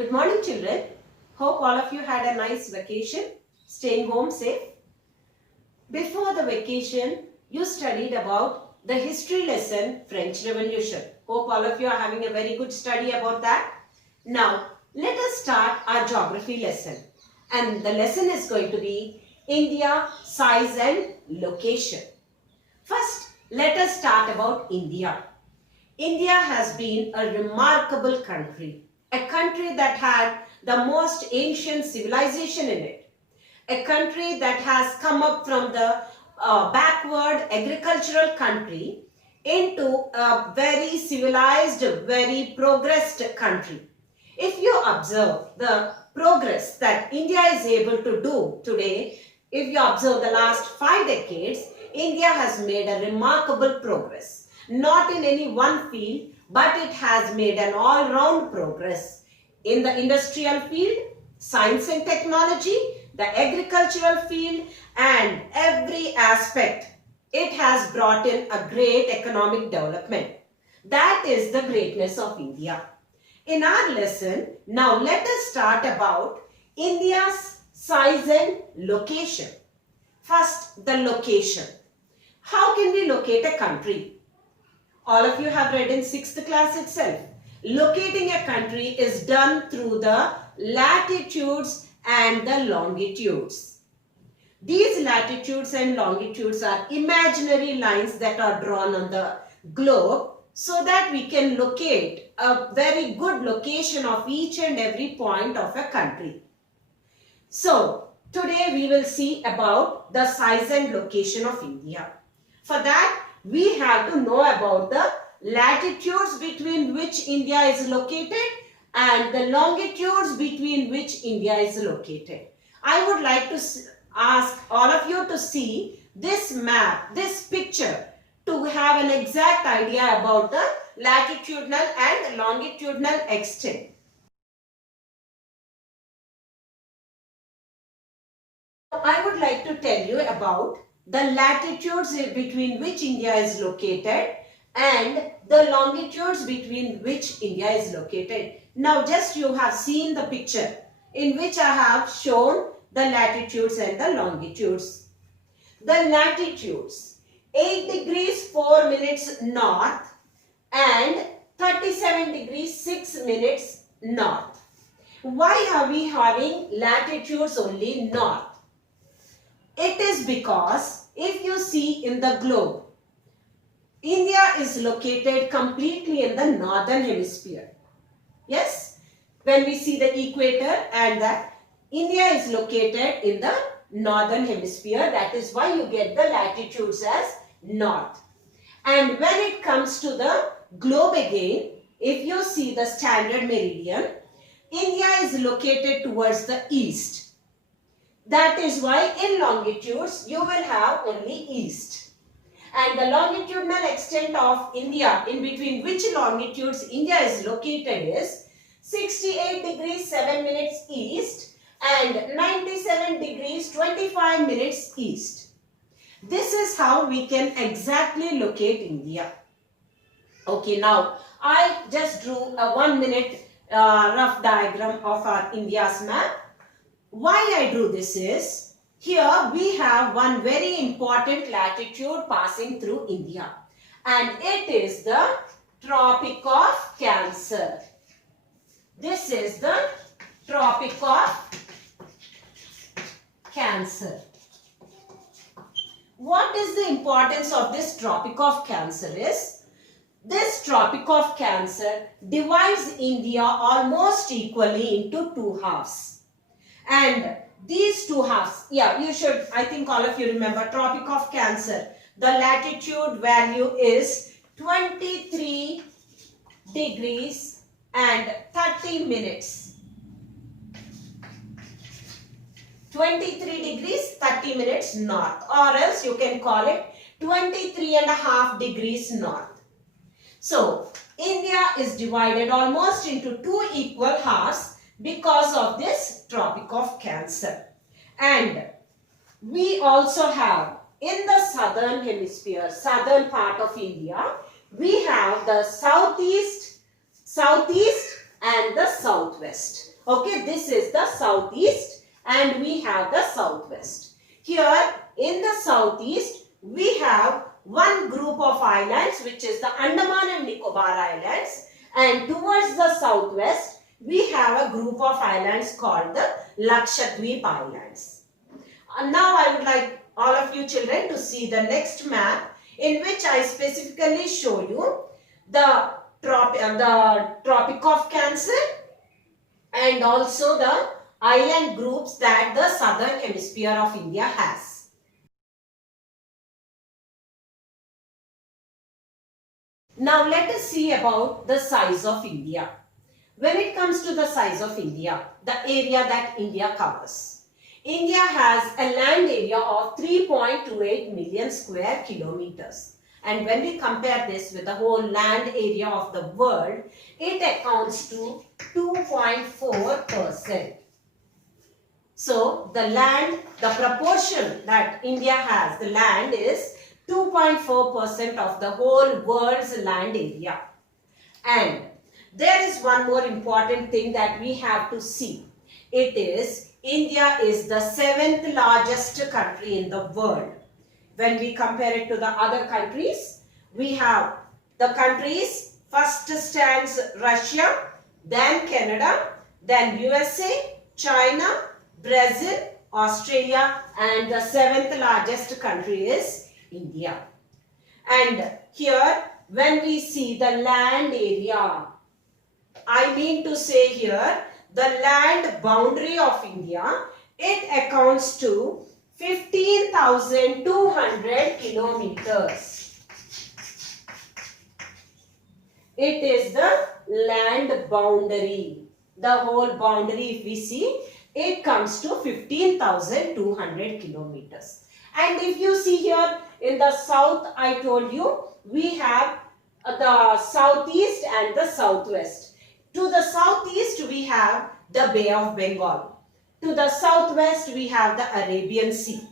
Good morning, children. Hope all of you had a nice vacation, staying home safe. Before the vacation, you studied about the history lesson, French Revolution. Hope all of you are having a very good study about that. Now, let us start our geography lesson. And the lesson is going to be India, size and location. First, let us start about India. India has been a remarkable country, a country that had the most ancient civilization in it, a country that has come up from the backward agricultural country into a very civilized, very progressed country. If you observe the progress that India is able to do today, if you observe the last 5 decades, India has made a remarkable progress. Not in any one field, but it has made an all-round progress in the industrial field, science and technology, the agricultural field, and every aspect. It has brought in a great economic development. That is the greatness of India. In our lesson, now let us start about India's size and location. First, the location. How can we locate a country? All of you have read in 6th class itself. Locating a country is done through the latitudes and the longitudes. These latitudes and longitudes are imaginary lines that are drawn on the globe so that we can locate a very good location of each and every point of a country. So, today we will see about the size and location of India. For that, we have to know about the latitudes between which India is located and the longitudes between which India is located. I would like to ask all of you to see this map, this picture, to have an exact idea about the latitudinal and longitudinal extent. I would like to tell you about the latitudes between which India is located and the longitudes between which India is located. Now just you have seen the picture in which I have shown the latitudes and the longitudes. The latitudes 8 degrees 4 minutes north and 37 degrees 6 minutes north. Why are we having latitudes only north? It is because if you see in the globe, India is located completely in the northern hemisphere. Yes, when we see the equator and that India is located in the northern hemisphere, that is why you get the latitudes as north. And when it comes to the globe again, if you see the standard meridian, India is located towards the east. That is why in longitudes you will have only east. And the longitudinal extent of India, in between which longitudes India is located, is 68 degrees 7 minutes east and 97 degrees 25 minutes east. This is how we can exactly locate India. Okay, now I just drew a 1 minute rough diagram of our India's map. Why I drew this is, here we have one very important latitude passing through India, and it is the Tropic of Cancer. This is the Tropic of Cancer. What is the importance of this Tropic of Cancer is, this Tropic of Cancer divides India almost equally into two halves. And these two halves, you should, I think all of you remember, Tropic of Cancer. The latitude value is 23 degrees and 30 minutes. 23 degrees 30 minutes north, or else you can call it 23.5 degrees north. So, India is divided almost into two equal halves because of this Tropic of Cancer. And we also have in the southern hemisphere, southern part of India, we have the southeast and the southwest. Okay, this is the southeast and we have the southwest. Here in the southeast, we have one group of islands which is the Andaman and Nicobar Islands, and towards the southwest, we have a group of islands called the Lakshadweep Islands. Now I would like all of you children to see the next map in which I specifically show you the Tropic of Cancer and also the island groups that the southern hemisphere of India has. Now let us see about the size of India. When it comes to the size of India, the area that India covers, India has a land area of 3.28 million square kilometers. And when we compare this with the whole land area of the world, it accounts to 2.4%. So the land, the proportion that India has, the land is 2.4% of the whole world's land area. And there is one more important thing that we have to see. It is India is the 7th largest country in the world. When we compare it to the other countries, we have the countries, first stands Russia, then Canada, then USA, China, Brazil, Australia, and the 7th largest country is India. And here when we see the land area, I mean to say here the land boundary of India, it accounts to 15,200 kilometers. It is the land boundary. The whole boundary, if we see, it comes to 15,200 kilometers. And if you see here in the south, I told you, we have the southeast and the southwest. To the southeast, we have the Bay of Bengal. To the southwest, we have the Arabian Sea.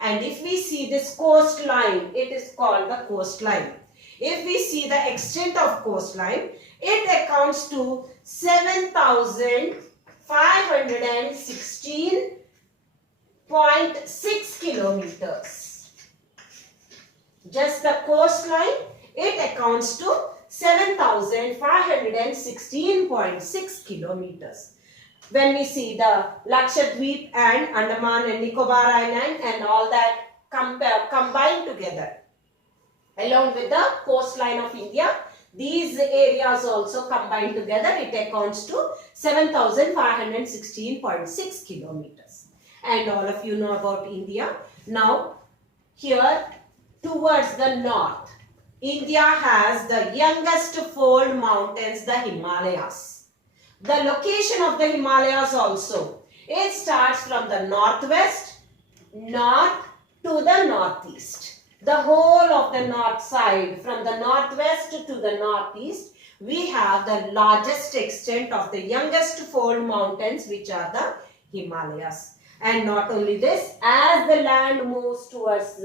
And if we see this coastline, it is called the coastline. If we see the extent of coastline, it accounts to 7,516.6 kilometers. Just the coastline, it accounts to 7,516.6 kilometers. When we see the Lakshadweep and Andaman and Nicobar Island and all that combined together, along with the coastline of India, these areas also combined together, it accounts to 7,516.6 kilometers. And all of you know about India. Now, here towards the north, India has the youngest fold mountains, the Himalayas. The location of the Himalayas also, it starts from the northwest, north to the northeast. The whole of the north side, from the northwest to the northeast, we have the largest extent of the youngest fold mountains, which are the Himalayas. And not only this, as the land moves towards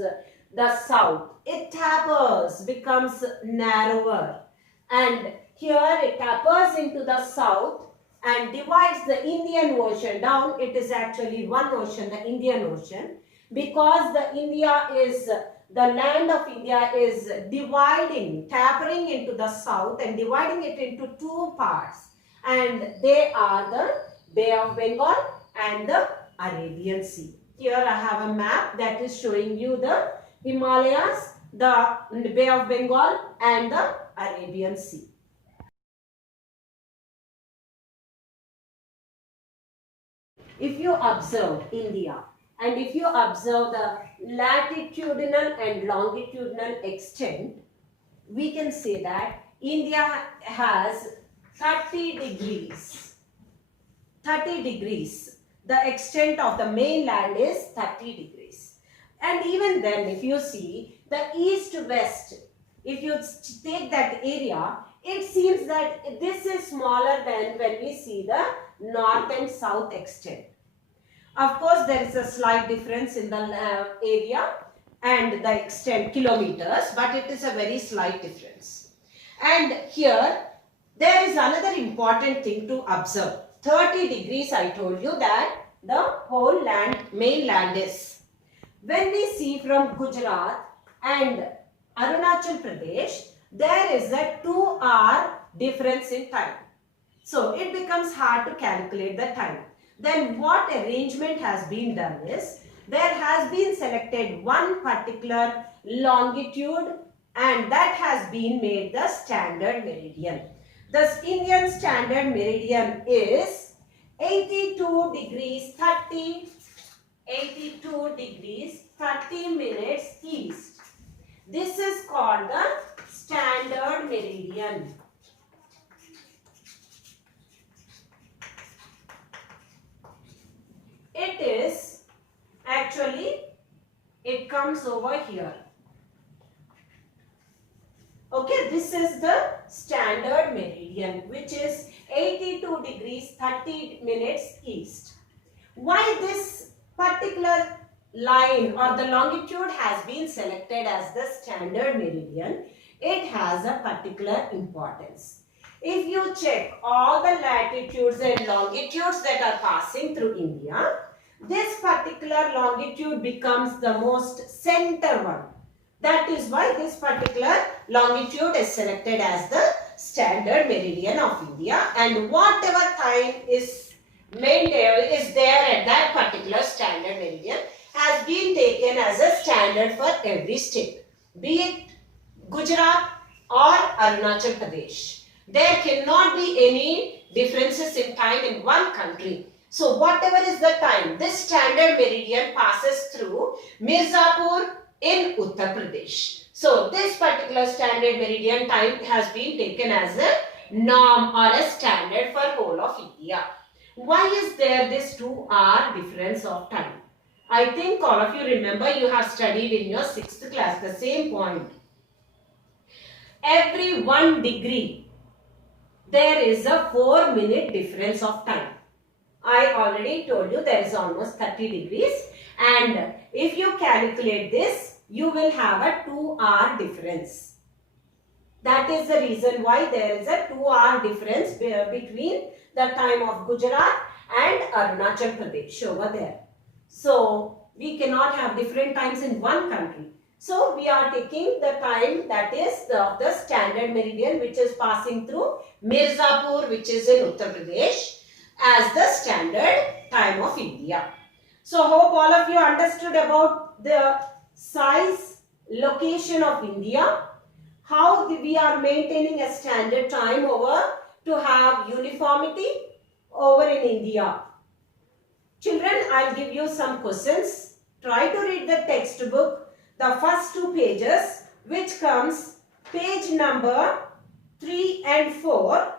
the south, it tapers, becomes narrower, and here it tapers into the south and divides the Indian Ocean down. It is actually one ocean, the Indian Ocean, because the land of India is dividing, tapering into the south and dividing it into two parts, and they are the Bay of Bengal and the Arabian Sea. Here I have a map that is showing you the Himalayas, the Bay of Bengal and the Arabian Sea. If you observe India and if you observe the latitudinal and longitudinal extent, we can say that India has 30 degrees. 30 degrees. The extent of the mainland is 30 degrees. And even then, if you see the east-west, if you take that area, it seems that this is smaller than when we see the north and south extent. Of course, there is a slight difference in the area and the extent kilometers, but it is a very slight difference. And here There is another important thing to observe. 30 degrees, I told you that the whole mainland is. When we see from Gujarat and Arunachal Pradesh, there is a 2-hour difference in time. So it becomes hard to calculate the time. Then what arrangement has been done is, there has been selected one particular longitude and that has been made the standard meridian. The Indian standard meridian is 82 degrees 30 minutes east. This is called the standard meridian. It is actually, it comes over here. Okay, this is the standard meridian, which is 82 degrees 30 minutes east. Why this particular line or the longitude has been selected as the standard meridian? It has a particular importance. If you check all the latitudes and longitudes that are passing through India, this particular longitude becomes the most center one. That is why this particular longitude is selected as the standard meridian of India, and whatever time is there at that particular standard meridian has been taken as a standard for every state, be it Gujarat or Arunachal Pradesh. There cannot be any differences in time in one country. So whatever is the time, this standard meridian passes through Mirzapur in Uttar Pradesh. So this particular standard meridian time has been taken as a norm or a standard for whole of India. Why is there this 2-hour difference of time? I think all of you remember, you have studied in your 6th class the same point. Every 1 degree, there is a 4-minute difference of time. I already told you there is almost 30 degrees, and if you calculate this, you will have a 2-hour difference. That is the reason why there is a 2-hour difference between the time of Gujarat and Arunachal Pradesh over there. So we cannot have different times in one country. So we are taking the time that is the standard meridian, which is passing through Mirzapur, which is in Uttar Pradesh, as the standard time of India. So hope all of you understood about the size, location of India, how we are maintaining a standard time over to have uniformity over in India. Children, I'll give you some questions. Try to read the textbook, the first 2 pages, which comes page number 3 and 4,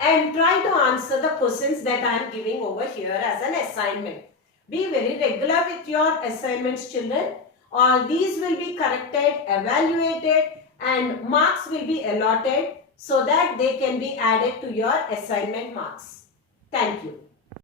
and try to answer the questions that I am giving over here as an assignment. Be very regular with your assignments, children. All these will be corrected, evaluated, and marks will be allotted so that they can be added to your assignment marks. Thank you.